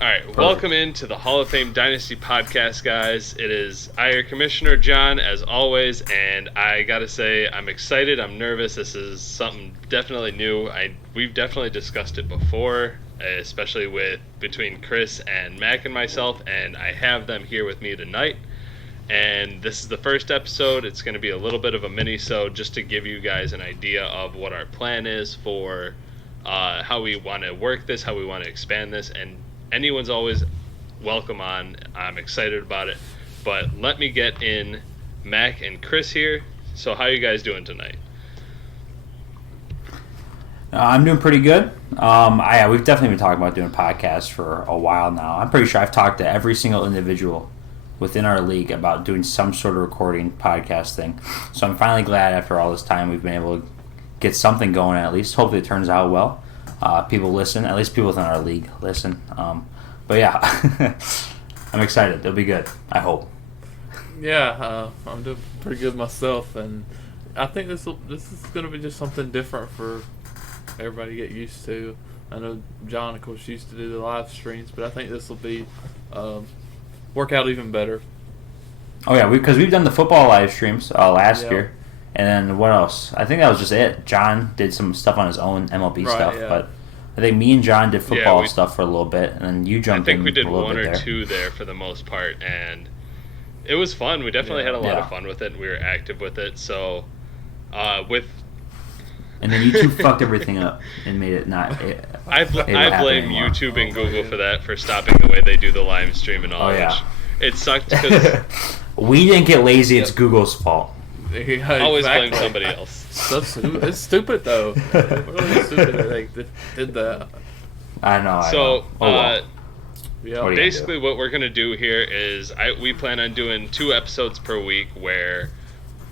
All right, Perfect. Welcome into the Hall of Fame Dynasty podcast, guys. It is your Commissioner John, as always, and I gotta say, I'm excited. I'm nervous. This is something definitely new. We've definitely discussed it before, especially between Chris and Mac and myself, and I have them here with me tonight. And this is the first episode. It's going to be a little bit of a mini-sode just to give you guys an idea of what our plan is for how we want to work this, how we want to expand this, and anyone's always welcome on. I'm excited about it. But let me get in Mac and Chris here. So how are you guys doing tonight? I'm doing pretty good. We've definitely been talking about doing podcasts for a while now. I'm pretty sure I've talked to every single individual within our league about doing some sort of recording podcast thing. So I'm finally glad after all this time we've been able to get something going at least. Hopefully it turns out well. People listen, at least people within our league listen. But yeah, I'm excited. It'll be good, I hope. Yeah, I'm doing pretty good myself, and I think this is going to be just something different for everybody to get used to. I know John, of course, used to do the live streams, but I think this will be work out even better. Oh yeah, because we've done the football live streams last year. And then what else? I think that was just it. John did some stuff on his own MLB stuff, but I think me and John did football stuff for a little bit, and then you jumped in. I think we did one or there. two there for the most part, and it was fun. We definitely had a lot of fun with it, and we were active with it. So, And then you two fucked everything up and made it not. I blame YouTube and Google for that, for stopping the way they do the live stream and all. It sucked because we didn't get lazy. It's Google's fault. Yeah, always blame somebody else. It's stupid though. It's really stupid that they did that. I know. So, basically, what we're gonna do here is we plan on doing 2 episodes per week, where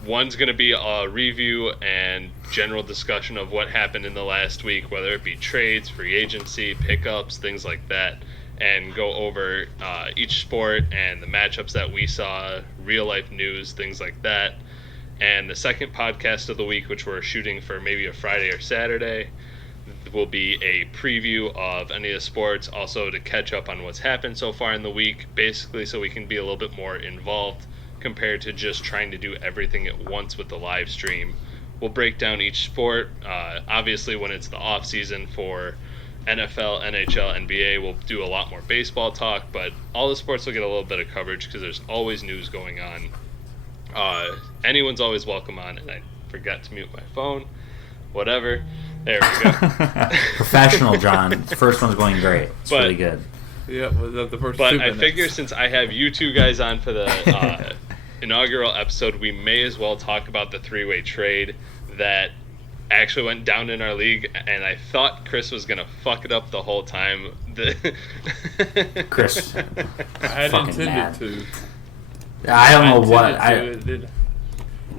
one's gonna be a review and general discussion of what happened in the last week, whether it be trades, free agency, pickups, things like that, and go over each sport and the matchups that we saw, real life news, things like that. And the second podcast of the week, which we're shooting for maybe a Friday or Saturday, will be a preview of any of the sports, also to catch up on what's happened so far in the week, basically so we can be a little bit more involved compared to just trying to do everything at once with the live stream. We'll break down each sport. Obviously, when it's the off season for NFL, NHL, NBA, we'll do a lot more baseball talk, but all the sports will get a little bit of coverage because there's always news going on. Anyone's always welcome on, and I forgot to mute my phone. Whatever. There we go. Professional, John. The first one's going great. It's really good. Yeah, was that the first? But 2 I minutes? figure since I have you two guys on for the inaugural episode, we may as well talk about the 3-way trade that actually went down in our league, and I thought Chris was gonna fuck it up the whole time. Chris, I had intended mad. to. I don't know what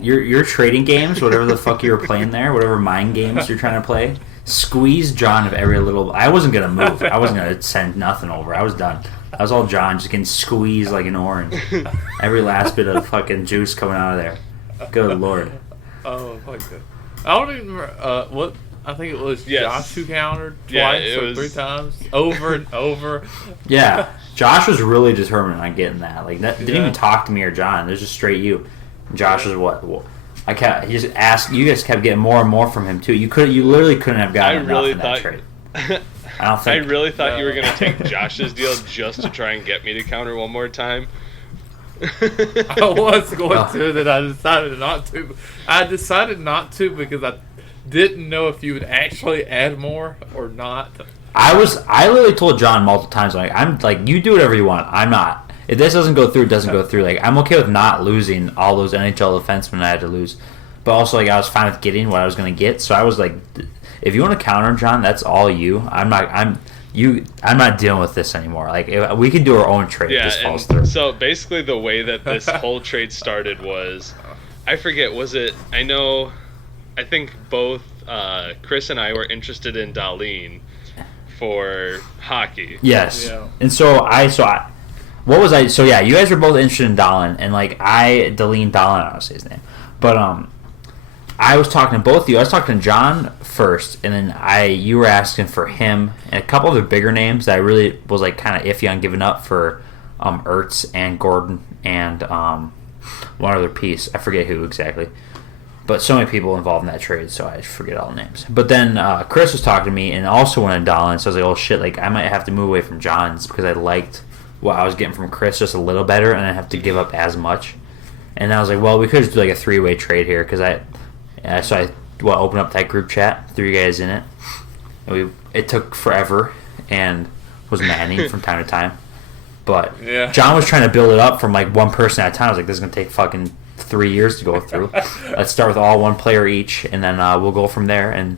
your trading games, whatever the fuck you were playing there, whatever mind games you're trying to play. Squeeze John of every little. I wasn't gonna move. I wasn't gonna send nothing over. I was done. I was all John, just getting squeezed like an orange. Every last bit of fucking juice coming out of there. Good lord. Oh my god. I don't even remember what. I think it was Josh who countered twice or 3 times, over and over. Yeah, Josh was really determined on getting that. Like, that didn't even talk to me or John. It was just straight you. And Josh was what? He just asked. You guys kept getting more and more from him too. You literally couldn't have gotten enough in that trade. I really thought you were gonna take Josh's deal just to try and get me to counter one more time. I was going to, then I decided not to. I decided not to because I didn't know if you would actually add more or not. I literally told John multiple times, like, I'm like, you do whatever you want. I'm not. If this doesn't go through, it doesn't go through. Like, I'm okay with not losing all those NHL defensemen I had to lose. But also, like, I was fine with getting what I was going to get. So I was like, if you want to counter, John, that's all you. I'm not dealing with this anymore. Like, we can do our own trade if this falls through. So basically the way that this whole trade started was, I forget, I think both Chris and I were interested in Darlene for hockey. Yes. Yeah. And what was I? So yeah, you guys were both interested in Dahlin, and like Darlene Dahlin, I don't say his name, but I was talking to both of you. I was talking to John first, and then you were asking for him and a couple of the bigger names that I really was like kind of iffy on giving up for Ertz and Gordon and one other piece. I forget who exactly. But so many people involved in that trade, so I forget all the names. But then Chris was talking to me and also wanted Dolan, so I was like, oh shit, like I might have to move away from John's because I liked what I was getting from Chris just a little better, and I have to give up as much. And I was like, well, we could just do like a 3-way trade here because I opened up that group chat, 3 guys in it. And it took forever and was maddening from time to time. But yeah. John was trying to build it up from like one person at a time. I was like, this is going to take fucking 3 years to go through. Let's start with all one player each, and then we'll go from there and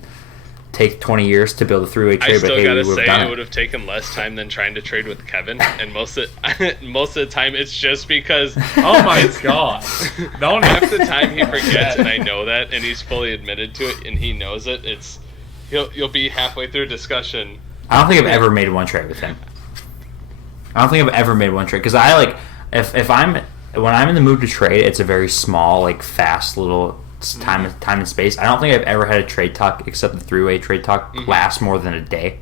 take 20 years to build a 3-way trade. I still gotta say it would have taken less time than trying to trade with Kevin, and most of the time it's just because oh my god, half the time he forgets, and I know that, and he's fully admitted to it, and he knows it. You'll be halfway through a discussion. I don't think I've ever made one trade with him. I don't think I've ever made one trade because I like when I'm in the mood to trade, it's a very small, like fast little time and space. I don't think I've ever had a trade talk except the 3-way trade talk last more than a day.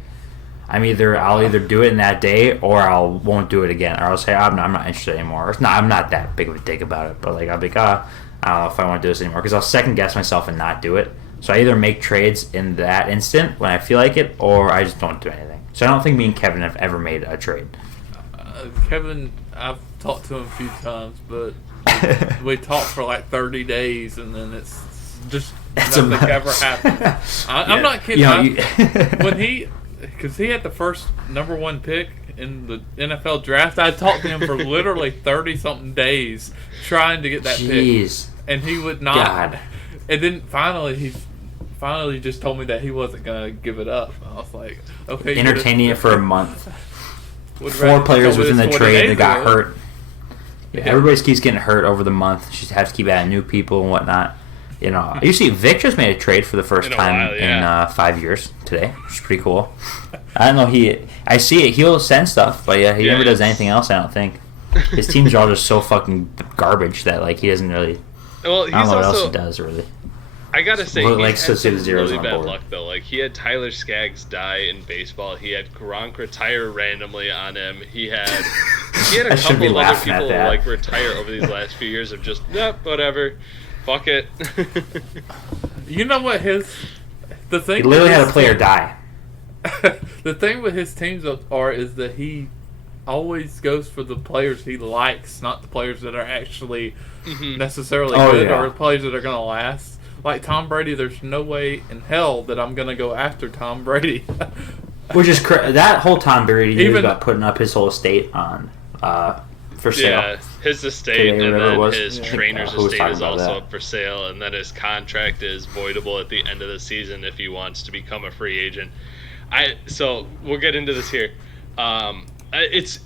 I'll either do it in that day or I won't do it again, or I'll say I'm not interested anymore. I'm not that big of a dick about it, but like I'll be like, I don't know if I want to do this anymore because I'll second guess myself and not do it. So I either make trades in that instant when I feel like it, or I just don't do anything. So I don't think me and Kevin have ever made a trade. Kevin, I've talked to him a few times, but we talked for like 30 days, and then it's just nothing ever happened. I'm not kidding. Because he had the first number 1 pick in the NFL draft, I talked to him for literally 30-something days trying to get that pick, and he would not. God. And then he finally just told me that he wasn't gonna give it up. I was like, okay. Entertaining it for a month. 4 players within the trade that got hurt. Yeah, everybody keeps getting hurt over the month. You just have to keep adding new people and whatnot. You know, you see, Vic just made a trade for the first time in 5 years today, which is pretty cool. I don't know. I see it. He'll send stuff, but he never does anything else. I don't think his teams are all just so fucking garbage that like he doesn't really. Well, I don't know what else he does really. I gotta say, he likes had to see some the zeros really on bad board. luck though. Like he had Tyler Skaggs die in baseball. He had Gronk retire randomly on him. He had a couple of other people like retire over these last few years of just whatever, fuck it. You know what the thing? He literally had a player die. The thing with his teams is that he always goes for the players he likes, not the players that are actually necessarily good or the players that are going to last. Like Tom Brady, there's no way in hell that I'm going to go after Tom Brady. Which is that whole Tom Brady news about putting up his whole estate on for sale. Yeah, his estate and then his trainer's estate is also up for sale, and then his contract is voidable at the end of the season if he wants to become a free agent. So we'll get into this here. It's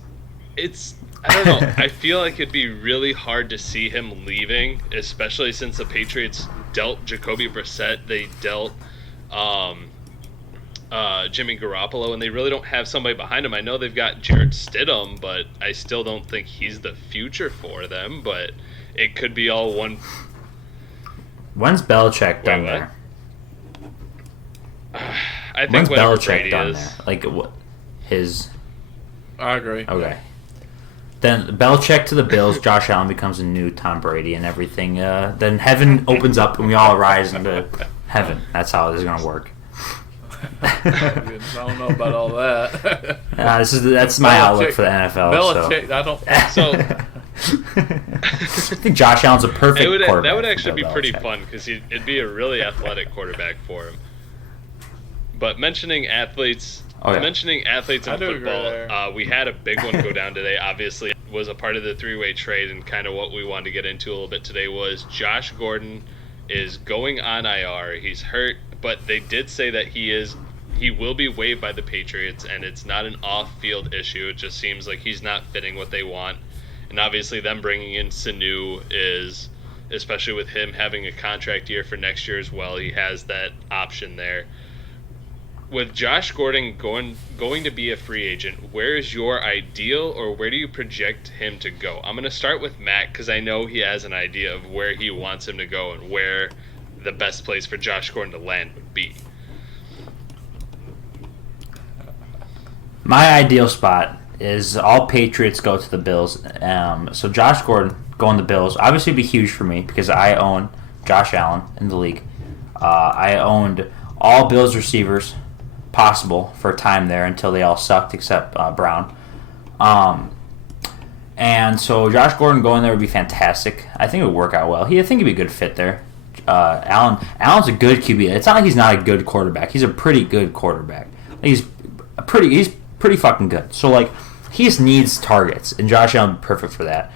I don't know. I feel like it'd be really hard to see him leaving, especially since the Patriots dealt Jacoby Brissett. They dealt Jimmy Garoppolo, and they really don't have somebody behind him. I know they've got Jarrett Stidham, but I still don't think he's the future for them. But it could be all one. When's Belichick done there? I think whenever Belichick Brady done is. there? Like his. I agree. Okay. Then Belichick to the Bills, Josh Allen becomes a new Tom Brady and everything. Then heaven opens up and we all rise into heaven. That's how this is going to work. I don't know about all that. That's my outlook for the NFL. Belichick, so. I don't. I think Josh Allen's a perfect quarterback. That would actually be pretty Belichick. fun because it'd be a really athletic quarterback for him. But mentioning athletes in football, we had a big one go down today. Obviously, it was a part of the 3-way trade, and kind of what we wanted to get into a little bit today was Josh Gordon is going on IR. He's hurt, but they did say that he will be waived by the Patriots, and it's not an off-field issue. It just seems like he's not fitting what they want. And obviously them bringing in Sanu is, especially with him having a contract year for next year as well, he has that option there. With Josh Gordon going to be a free agent, where is your ideal, or where do you project him to go? I'm going to start with Matt because I know he has an idea of where he wants him to go and where the best place for Josh Gordon to land would be. My ideal spot is all Patriots go to the Bills. So Josh Gordon going to the Bills obviously would be huge for me because I own Josh Allen in the league. I owned all Bills receivers possible for a time there until they all sucked except Brown. And so Josh Gordon going there would be fantastic. I think it would work out well. I think he'd be a good fit there. Allen's a good QB. It's not like he's not a good quarterback. He's a pretty good quarterback. He's pretty fucking good. So like he just needs targets, and Josh Allen would be perfect for that.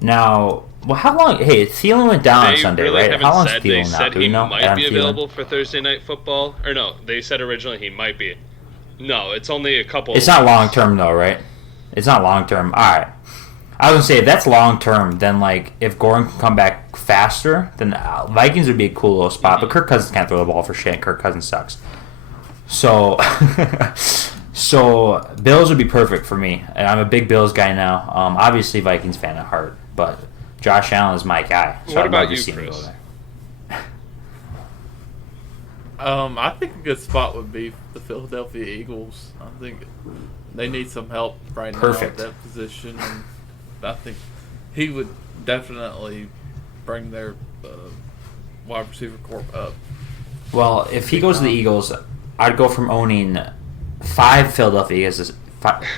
Now, well, how long? Hey, Thielen went down on Sunday, really right? How long's said, Thielen now? Do we know? Might be available for Thursday Night Football, or no? They said originally he might be. No, it's only a couple. It's not long term though, right? It's not long term. All right. I was gonna say if that's long term, then like if Gordon can come back faster, then Vikings would be a cool little spot. But Kirk Cousins can't throw the ball for shit. And Kirk Cousins sucks. So, so Bills would be perfect for me. And I'm a big Bills guy now. Obviously Vikings fan at heart, but Josh Allen is my guy. So what I'd about love to you, see him go Chris? there. I think a good spot would be the Philadelphia Eagles. I think they need some help right now at that position, and I think he would definitely bring their wide receiver corps up. Well, if he goes to the Eagles, I'd go from owning five Philadelphia Eagles,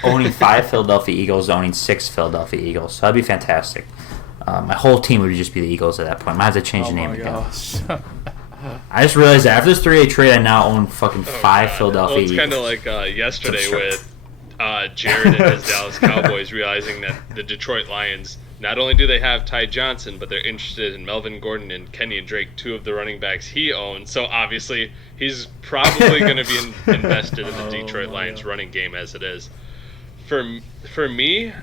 owning 5 Philadelphia Eagles, to owning 6 Philadelphia Eagles. So that'd be fantastic. My whole team would just be the Eagles at that point. Might have to change the name again. Gosh. I just realized that after this 3-day trade, I now own fucking 5 Philadelphia Well, it's Eagles. kind of like yesterday with Jared and his Dallas Cowboys realizing that the Detroit Lions, not only do they have Ty Johnson, but they're interested in Melvin Gordon and Kenyon Drake, 2 of the running backs he owns. So obviously he's probably going to be invested in the Detroit Lions running game as it is. For me,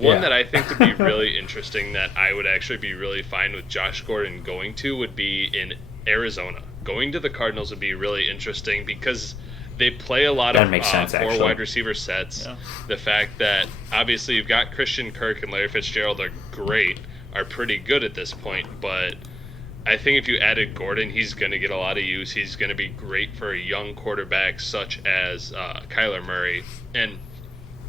that I think would be really interesting that I would actually be really fine with Josh Gordon going to would be in Arizona. Going to the Cardinals would be really interesting because they play a lot of 4 wide receiver sets. Yeah. The fact that obviously you've got Christian Kirk and Larry Fitzgerald are pretty good at this point, but I think if you added Gordon, he's going to get a lot of use. He's going to be great for a young quarterback such as Kyler Murray, and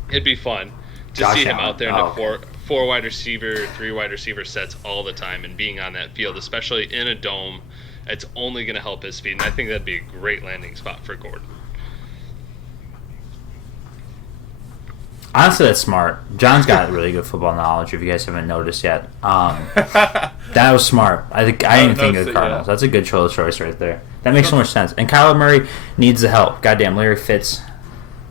it'd be fun to see him out there in the 4 wide receiver, 3 wide receiver sets all the time and being on that field, especially in a dome. It's only going to help his speed, and I think that'd be a great landing spot for Gordon. Honestly, that's smart. John's got really good football knowledge, if you guys haven't noticed yet. That was smart. I didn't even think of the Cardinals. That's a good choice right there. That makes so much sense. And Kyler Murray needs the help. Goddamn, Larry Fitz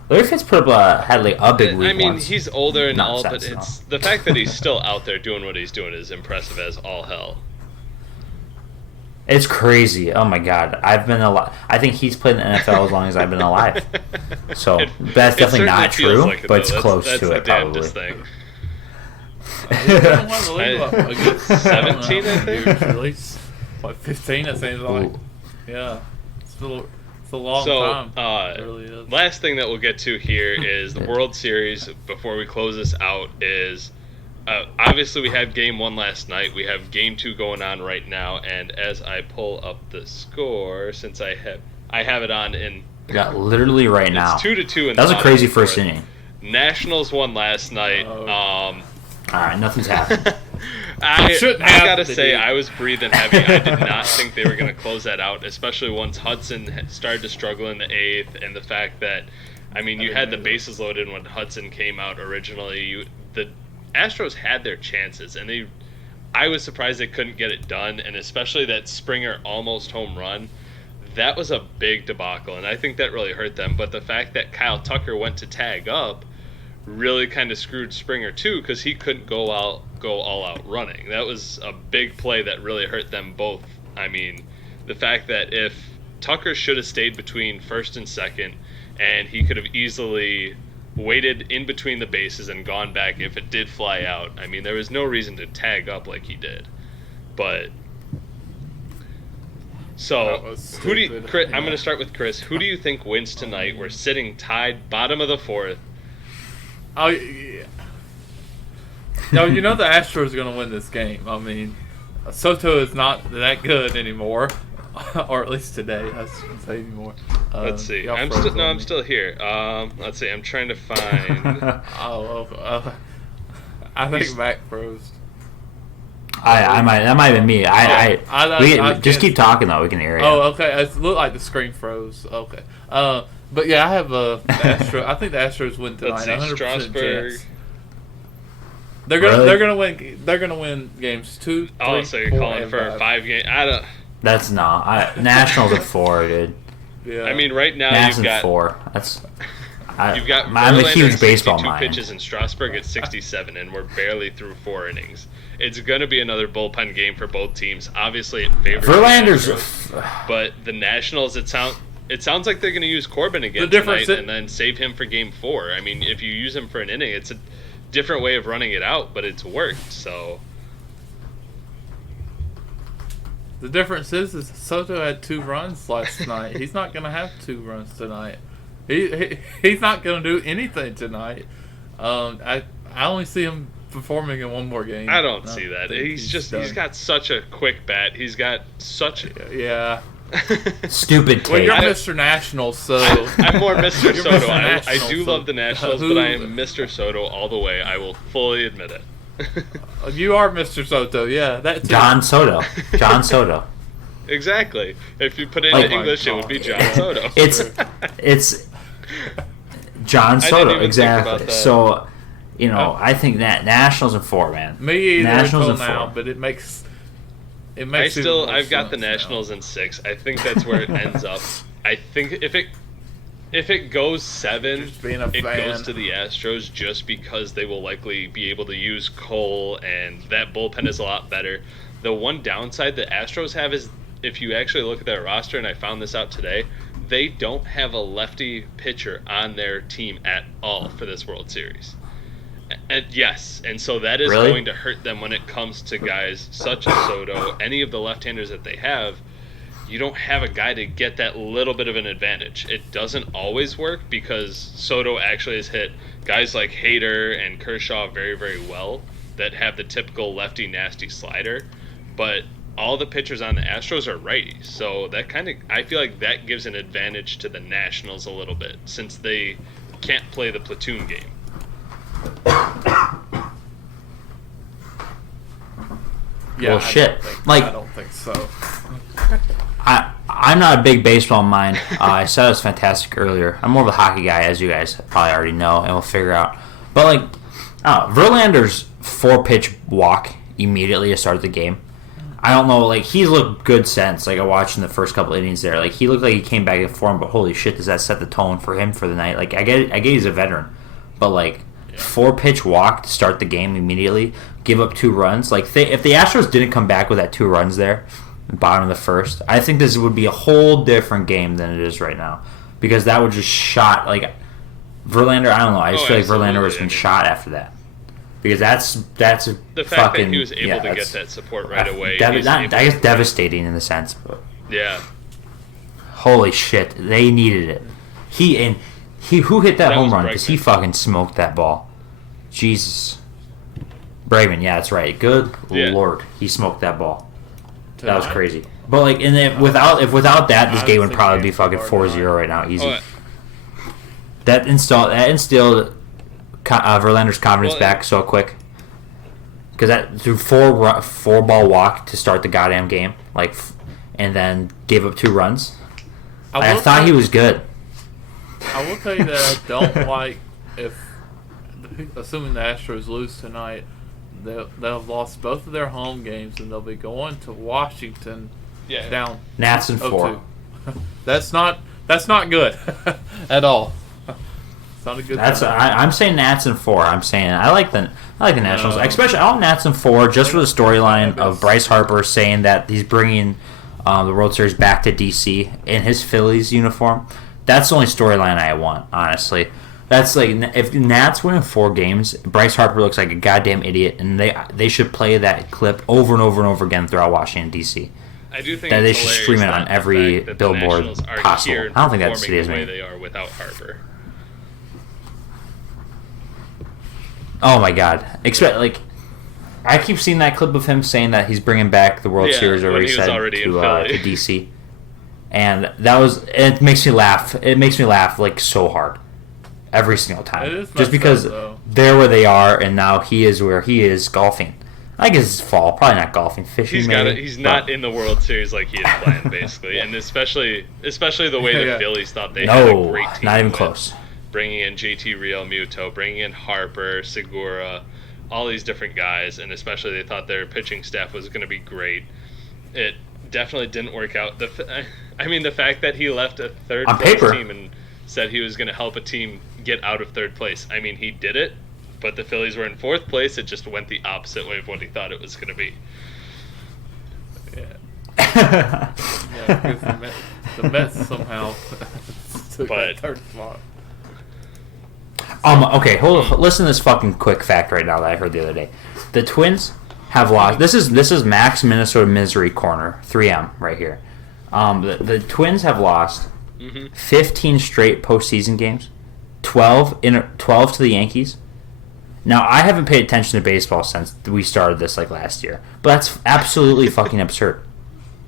put up had like a big week. I mean, once. he's older and all, but it's the fact that he's still out there doing what he's doing is impressive as all hell. It's crazy. Oh my god, I've been alive. I think he's played in the NFL as long as I've been alive. So that's definitely not true, like but it's close that's to the it. Probably. Thing. 17, I think. At least 15. It seems like. Ooh. Yeah, it's a long time. It really is. Last thing that we'll get to here is the World Series. Before we close this out, is obviously we had Game 1 last night. We have Game 2 going on right now, and as I pull up the score, since I have it on in. Yeah, literally right now. It's 2-2. That was a crazy first inning. Nationals won last night. All right, nothing's happened. I gotta say, I was breathing heavy. I did not think they were going to close that out, especially once Hudson started to struggle in the 8th, and the fact that, I mean, you had the bases loaded when Hudson came out originally. The Astros had their chances, and I was surprised they couldn't get it done, and especially that Springer almost home run. That was a big debacle, and I think that really hurt them. But the fact that Kyle Tucker went to tag up really kind of screwed Springer too, because he couldn't go all out running. That was a big play that really hurt them both. I mean, the fact that if Tucker should have stayed between first and second, and he could have easily waited in between the bases and gone back if it did fly out. I mean, there was no reason to tag up like he did. But so Chris, I'm going to start with Chris. Who do you think wins tonight? We're sitting tied, bottom of the 4th. Oh, yeah. No, the Astros are going to win this game. I mean, Soto is not that good anymore, or at least today. I shouldn't say anymore. Let's see. Y'all I'm froze still on no. I'm me. still here. Let's see. I'm trying to find. I think He's- Mac froze. That might have been me. I Just can't- keep talking though. We can hear you. Oh, okay. It looked like the screen froze. Okay. But yeah, I have the Astros. I think the Astros win tonight. Let's see. 100% Strasburg. chance. They're gonna Really? they're gonna win. They're gonna win games 2, 3, Oh, so you're 4, calling and for a 5. 5-game? I don't. That's not. Nationals at 4, dude. Yeah. I mean, right now Nationals you've got 4. That's. you've got I'm a Verlander huge at baseball 62 mind. pitches and Strasburg at 67, and we're barely through 4 innings. It's going to be another bullpen game for both teams. Obviously, it favors the Verlander's. Astros, but the Nationals. It sounds like they're going to use Corbin again The difference tonight, i- and then save him for Game 4. I mean, if you use him for an inning, it's a different way of running it out, but it's worked. So The difference is Soto had 2 runs last night. He's not gonna have 2 runs tonight. He's not gonna do anything tonight. I only see him performing in one more game. I don't see that. think He's done. got such a quick bat. He's got such. Yeah. Stupid Well, take. you're I- Mr. National, so I'm more Mr. You're Soto. Mr. I National, do so love the Nationals, who- but I am Mr. Soto all the way. I will fully admit it. you are Mr. Soto. Yeah, that too. John Soto. John Soto. Exactly. If you put it Like- in English, it would be John Soto. It's John didn't Soto, even think exactly. about that. So, Oh. I think that Nationals at 4, man. Me either Nationals until in now, 4. but it makes I've even more got the sense now. Nationals in 6. I think that's where it ends up. I think if it goes 7, Just being a it fan. goes to the Astros just because they will likely be able to use Cole, and that bullpen is a lot better. The one downside the Astros have is if you actually look at their roster, and I found this out today, they don't have a lefty pitcher on their team at all for this World Series. And so that is Really? going to hurt them when it comes to guys such as Soto, any of the left-handers that they have. You don't have a guy to get that little bit of an advantage. It doesn't always work because Soto actually has hit guys like Hader and Kershaw very, very well that have the typical lefty nasty slider. But all the pitchers on the Astros are righties. So that I feel like that gives an advantage to the Nationals a little bit since they can't play the platoon game. Yeah, Well, shit. I don't think so. I'm not a big baseball mind. I said it was fantastic earlier. I'm more of a hockey guy, as you guys probably already know, and we'll figure out. But, like, Verlander's 4-pitch walk immediately to start the game. I don't know, like, he's looked good since, like, I watched in the first couple innings there. Like, he looked like he came back in form, but holy shit, does that set the tone for him for the night? Like, I get he's a veteran, but, like, 4-pitch walk to start the game immediately, give up 2 runs. Like, if the Astros didn't come back with that 2 runs there, bottom of the first, I think this would be a whole different game than it is right now, because that would just shot, like, Verlander, I don't know, I just feel like absolutely. Verlander has been shot after that. Because that's a The fact fucking, that he was able to get that's- that support right away. I guess devastating in the sense, but Yeah. holy shit, they needed it. Who hit that That home was run? Because he Bregman. fucking smoked that ball. Jesus. Bregman, yeah, that's right. Good Yeah. lord, he smoked that ball. That was Tonight? crazy. But like, and then without that, this I game don't would think probably be games fucking are 4-0 right now, easy. Oh, That instilled Verlander's confidence Well, back so quick. Because that threw 4 ball walk to start the goddamn game, like, and then gave up 2 runs. I thought he was good. I will tell you that I don't like if, assuming the Astros lose tonight, they'll have lost both of their home games and they'll be going to Washington yeah. down Nats in 4. 0-2. That's not good at all. It's not a good. sign. I'm saying Nats in 4. I'm saying I like the Nationals, No. especially I want Nats in 4 just for the storyline of Bryce Harper saying that he's bringing the World Series back to DC in his Phillies uniform. That's the only storyline I want, honestly. That's like, if Nats win in 4 games, Bryce Harper looks like a goddamn idiot, and they should play that clip over and over and over again throughout Washington D.C. I do think That they it's should hilarious stream it that on the every fact that the billboard Nationals are possible. here and I don't think that's performing today's the way name. they are without Harper. Oh my god! I I keep seeing that clip of him saying that he's bringing back the World Series, or when he he was said already in to Philly. DC, and it makes me laugh. It makes me laugh like so hard every single time, It is just messed because up, though. they're where they are, and now he is where he is golfing. I guess it's fall, probably not golfing, fishing. He's not in the World Series like he is planned, basically, and especially the way the Yeah. Phillies thought they had a No, great team. not even with close. Bringing in JT Realmuto, bringing in Harper, Segura, all these different guys, and especially they thought their pitching staff was going to be great. It definitely didn't work out. The fact that he left a third On place paper. team and said he was going to help a team get out of third place. I mean, he did it, but the Phillies were in fourth place. It just went the opposite way of what he thought it was going to be. Yeah, because the Mets somehow took But- that third spot. Okay, listen to this fucking quick fact right now that I heard the other day. The Twins have lost. This is Max Minnesota Misery Corner 3M right here. The Twins have lost 15 straight postseason games, 12 to the Yankees. Now I haven't paid attention to baseball since we started this like last year, but that's absolutely fucking absurd.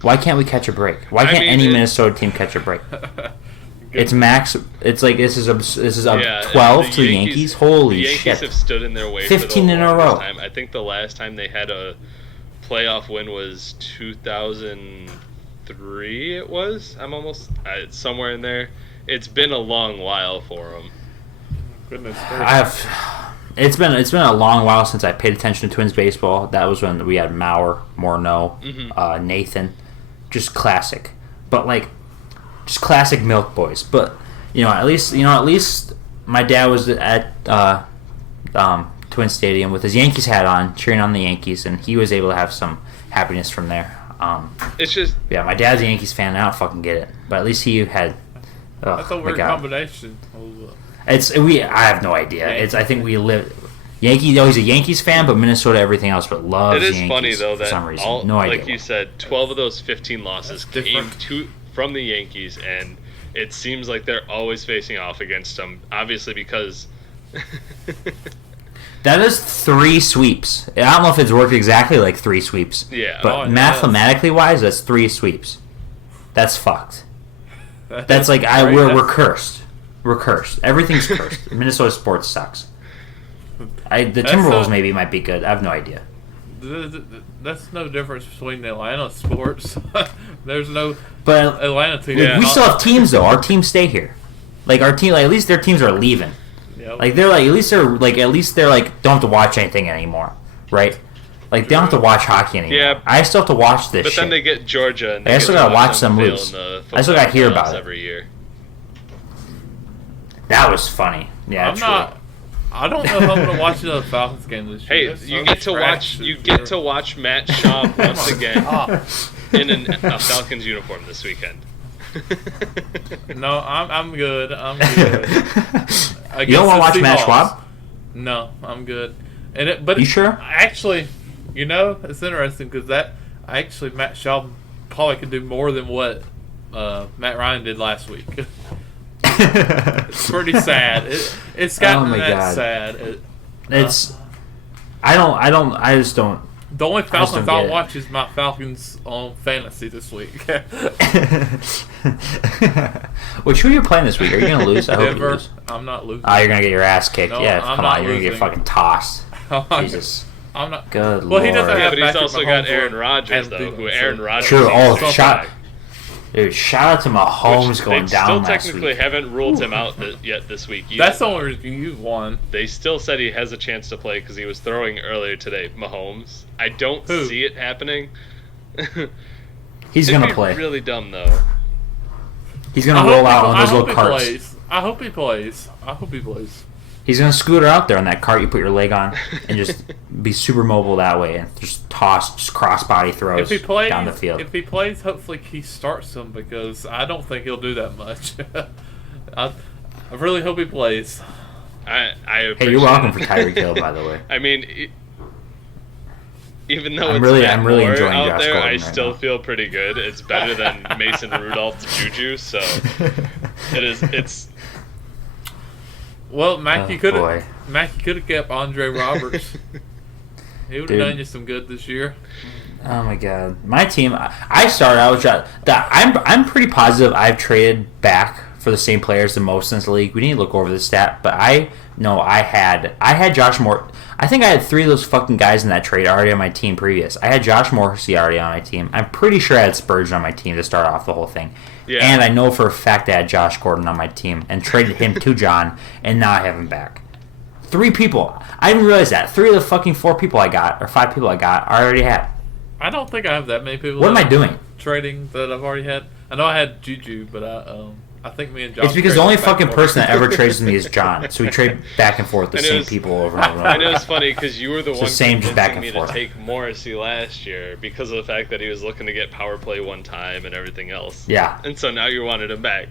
Why can't we catch a break? Why can't any Minnesota team catch a break? It's max. It's like this is 12 to the Yankees. Holy the Yankees shit! have stood in their way 15 for the in a longest row. time. I think the last time they had a playoff win was 2003. It was. I'm almost it's somewhere in there. It's been a long while for them. Goodness It's been a long while since I paid attention to Twins baseball. That was when we had Mauer, Morneau, Nathan, just classic. But like, just classic Milk Boys. But at least my dad was at Twin Stadium with his Yankees hat on, cheering on the Yankees, and he was able to have some happiness from there. It's just My dad's a Yankees fan. I don't fucking get it, but at least he had. That's a weird combination. I have no idea. I think we live. He's a Yankees fan, but Minnesota everything else, but loves it is Yankees funny though for that some reason. all, No idea. like you said, 12 of those 15 losses That's came different. from the Yankees, and it seems like they're always facing off against them. Obviously, because That is 3 sweeps. I don't know if it's worked exactly like 3 sweeps. Yeah. But it mathematically wise, that's 3 sweeps. That's fucked. That's like great. we're cursed. We're cursed. Everything's cursed. Minnesota sports sucks. The Timberwolves maybe might be good. I have no idea. That's no difference between the Atlanta sports. There's no But Atlanta team. we still have teams though. Our teams stay here. Like our team, like, at least their teams are leaving. Yep. Like they're like at least they're like don't have to watch anything anymore, right? Like they don't have to watch hockey anymore. Yeah. I still have to watch this. but shit. then they get Georgia, and I still gotta watch them fail lose. in the I still gotta hear about playoffs it. every year. That was funny. Yeah, I'm true. not. I don't know if I'm gonna watch another Falcons game this year. Hey, There's you so get to much watch trash this year. Matt Shaw once again Oh, in a Falcons uniform this weekend. no, I'm good. I'm good. You don't want to watch Against the Matt Seahawks. Schwab? No, I'm good. But You sure? Actually, it's interesting because Matt Shaw probably could do more than what Matt Ryan did last week. It's pretty sad. It's gotten my that God. sad. I just don't. The only just Falcons don't I'll get it. watch is my Falcons on fantasy this week. Which who are you playing this week? Are you gonna lose? I hope you Denver, lose. I'm not losing. Oh, you're gonna get your ass kicked. No, Yeah, I'm come not on, you're gonna get losing. fucking tossed. Jesus. I'm not. Good Well, he lord. doesn't Yeah, have but he's Patrick also got Mahomes Aaron or Rodgers, Adam though. Thielen, Who so- Aaron Rodgers? True. needs Oh, to shout, back. dude! Shout out to Mahomes Which going they still down last technically week. haven't ruled him out yet this week either. That's the only reason you won. They still said he has a chance to play because he was throwing earlier today. Mahomes. I don't Who? see it happening. He's It'd gonna be play. really dumb though. He's gonna roll out on those I hope little he carts. plays. I hope he plays. I hope he plays. He's gonna scooter out there on that cart you put your leg on and just be super mobile that way and just toss just crossbody throws If he plays, down the field. hopefully he starts him because I don't think he'll do that much. I really hope he plays. I appreciate Hey, you're welcome it. for Tyreek Hill, by the way. I mean, even though I'm it's really- Matt I'm really Moore enjoying out Josh there, Gordon I right still now. feel pretty good. It's better than Mason Rudolph's juju, so it's Well, Mackey Oh, could boy. have kept Andre Roberts. He would have done you some good this year. Oh my god, my team. I'm pretty positive I've traded back for the same players the most since the league. We need to look over the stat, but I know I had Josh Moore. I think I had 3 of those fucking guys in that trade already on my team previous. I had Josh Morrissey already on my team. I'm pretty sure I had Spurgeon on my team to start off the whole thing. Yeah. And I know for a fact I had Josh Gordon on my team and traded him to John, and now I have him back. 3 people. I didn't realize that. 3 of the fucking 4 people I got, or 5 people I got, I already had. I don't think I have that many people. What am I doing? Trading that I've already had. I know I had Juju, but I think me and John. It's because the only fucking person that ever trades with me is John. So we trade back and forth the same people over and over. I know it's funny because you were the one same just back convincing and me forth. to take Morrissey last year because of the fact that he was looking to get power play one time and everything else. Yeah. And so now you wanted him back.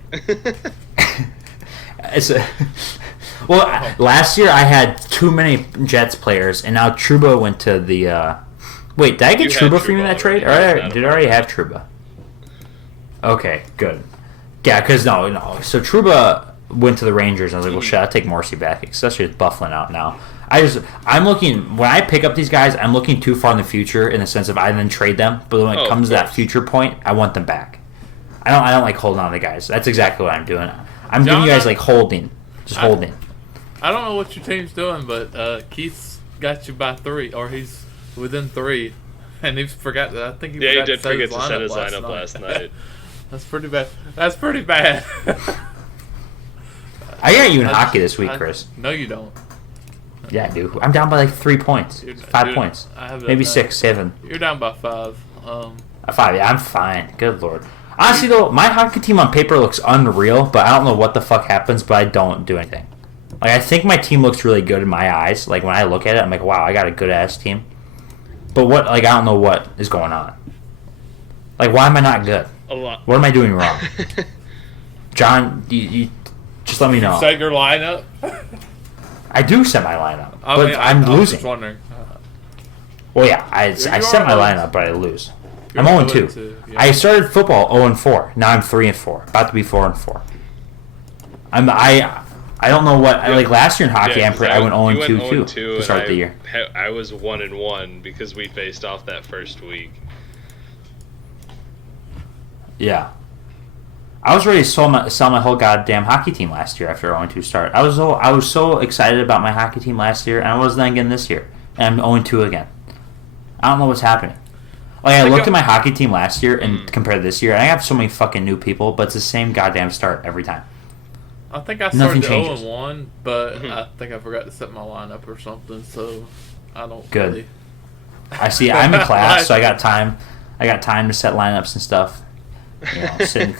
Last year I had too many Jets players, and now Trouba went to the. Wait, did I get Trouba from you in that trade? Did I already have Trouba? Okay, good. Yeah, because no. So Trouba went to the Rangers, and I was like, well, shit, I'll take Morrissey back, especially with Bufflin out now. I'm looking, when I pick up these guys, I'm looking too far in the future in the sense of I then trade them, but when it comes to that future point, I want them back. I don't like holding on to the guys. That's exactly what I'm doing. I'm giving you guys like holding. Just holding. I don't know what your team's doing, but Keith's got you by 3, or he's within 3. And he forgot that. I think he did forget to set his lineup last night. That's pretty bad. That's pretty bad. I got you in hockey this week, Chris. No, you don't. Yeah, I do. I'm down by like 3 points. 5 points. Maybe 6, 7. You're down by 5. 5, yeah, I'm fine. Good lord. Honestly, though, my hockey team on paper looks unreal, but I don't know what the fuck happens, but I don't do anything. Like, I think my team looks really good in my eyes. Like, when I look at it, I'm like, wow, I got a good-ass team. But I don't know what is going on. Like, why am I not good? A lot. What am I doing wrong? John, you just let me know. Set your lineup? I do set my lineup, but I'm losing. Just wondering. Well, yeah, I set my lineup, but I lose. I'm 0-2. Yeah. I started football 0-4. Now I'm 3-4. About to be 4-4. I don't know what like last year in hockey. I went 0-2 too to start the year. I was 1-1 because we faced off that first week. Yeah, I was ready to sell my whole goddamn hockey team last year after 0-2 start. I was so excited about my hockey team last year, and I wasn't again this year, and I'm 0-2 again. I don't know what's happening. Like, I looked at my hockey team last year and compared to this year, and I have so many fucking new people, but it's the same goddamn start every time. I think I started 0-1, but I think I forgot to set my lineup or something, so I don't Good. really... I see. I'm in class, so I got time. I got time to set lineups and stuff.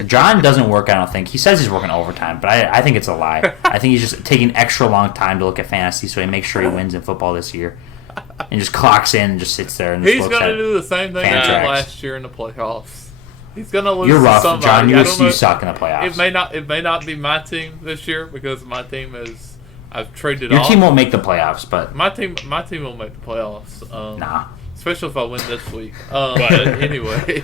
John doesn't work, I don't think. He says he's working overtime, but I think it's a lie. I think he's just taking extra long time to look at fantasy so he makes sure he wins in football this year. And just clocks in and just sits there and just He's looks going at to do the same thing he did tracks. last year in the playoffs. He's going to lose You're rough, to somebody. John. You suck in the playoffs. It may not be my team this year because my team is... I've traded Your off. team won't make the playoffs, but... My team will make the playoffs. Nah. Especially if I win this week. But anyway,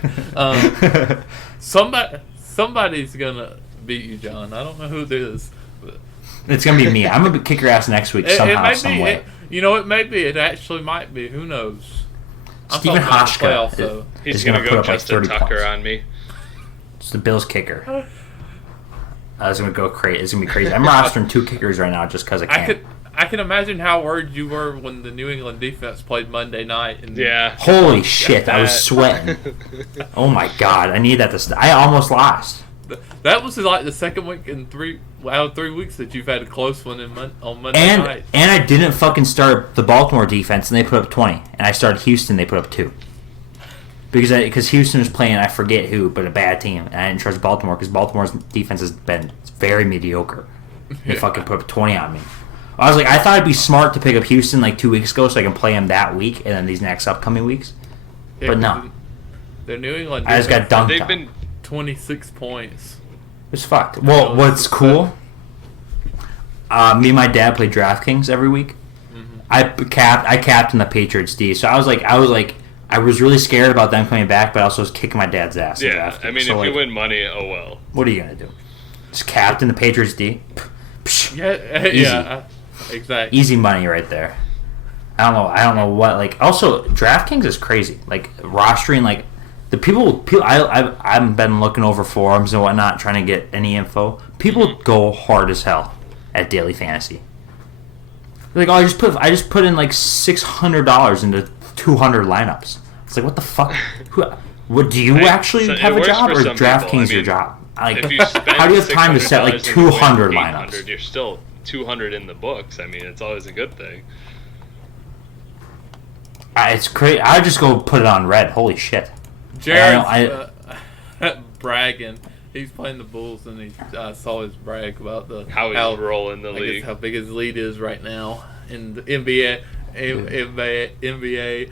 somebody's gonna beat you, John. I don't know who it is. But it's gonna be me. I'm gonna kick your ass next week somehow, some way. It may be. It actually might be. Who knows? Stephen Hoshka He's gonna go put up like Justin 30 Tucker points. on me. It's the Bills kicker. It's gonna go crazy. It's gonna be crazy. I'm rostering 2 kickers right now just because I can. I can imagine how worried you were when the New England defense played Monday night. And yeah. Holy shit! I was sweating. Oh my god! I need that to. I almost lost. That was like the second week in 3 out of 3 weeks that you've had a close one on Monday night. And I didn't fucking start the Baltimore defense, and they put up 20. And I started Houston, they put up 2. Because Houston was playing, I forget who, but a bad team. And I didn't trust Baltimore because Baltimore's defense has been very mediocre. They fucking put up 20 on me. I was like, I thought it'd be smart to pick up Houston like 2 weeks ago so I can play them that week and then these next upcoming weeks. Yeah, but no. The New England I just got dunked They've on. been 26 points. It's fucked. Well, what's cool, me and my dad play DraftKings every week. Mm-hmm. I captained the Patriots D, so I was really scared about them coming back, but I also was kicking my dad's ass. Yeah, I mean, if you win money, oh well. What are you gonna do? Just captain the Patriots D? Yeah, Easy. yeah, exactly. Easy money right there. I don't know what. Like, also, DraftKings is crazy. Like, rostering, like, the people I've been looking over forums and whatnot, trying to get any info. People go hard as hell at daily fantasy. They're like, oh, I just put in like $600 into 200 lineups. It's like, what the fuck? What do you actually have a job, or is DraftKings your job? Like, if you spend how do you have time to set like $600 and you win 200 800, lineups? You're still 200 in the books. I mean, it's always a good thing. It's crazy. I just go put it on red. Holy shit. Jared's bragging. He's playing the Bulls, and he saw his brag about how he's rolling the league. How big his lead is right now in the NBA. NBA.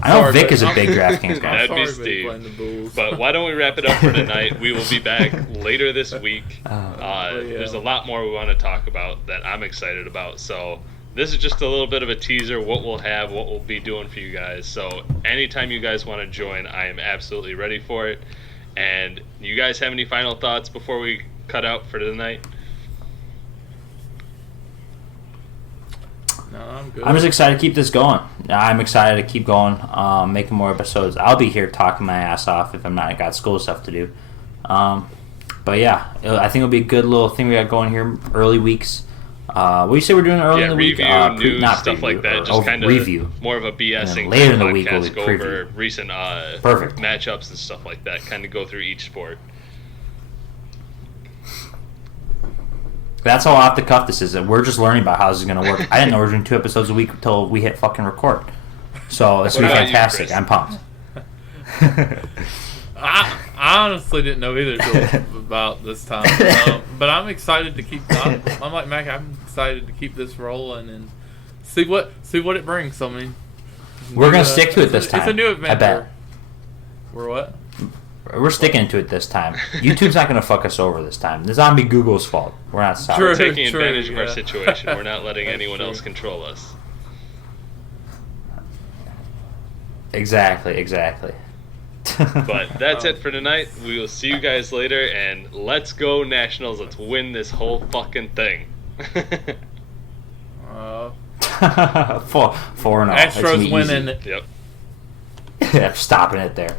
I know Vic is a big DraftKings guy. That'd be Steve. But why don't we wrap it up for tonight? We will be back later this week. There's a lot more we want to talk about that I'm excited about. So this is just a little bit of a teaser, what we'll have, what we'll be doing for you guys. So anytime you guys want to join, I am absolutely ready for it. And you guys have any final thoughts before we cut out for tonight? No, I'm good. I'm just excited to keep this going. I'm excited to keep going, making more episodes. I'll be here talking my ass off if I'm not got school stuff to do. But yeah, I think it'll be a good little thing we got going here. Early weeks. What do you say we're doing early in the week? News, not stuff preview, like that. Just kind of review. More of a BSing later in the week we'll podcast. Go over recent Perfect matchups and stuff like that. Kind of go through each sport. That's how off the cuff this is. We're just learning about how this is going to work. I didn't know we were doing 2 episodes a week until we hit fucking record. So it's going to be fantastic. I'm pumped. I honestly didn't know either till about this time. But I'm excited to keep. I'm like Mac. I'm excited to keep this rolling and see what it brings. I mean, we're going to stick to it this time. It's a new adventure. I bet. We're what? We're sticking to it this time. YouTube's not going to fuck us over this time. This is on be Google's fault. We're not sorry. We're taking advantage of our situation. We're not letting anyone else control us. Exactly. But that's it for tonight. We will see you guys later, and let's go Nationals. Let's win this whole fucking thing. 4-0. Astros winning. Yep. Stopping it there.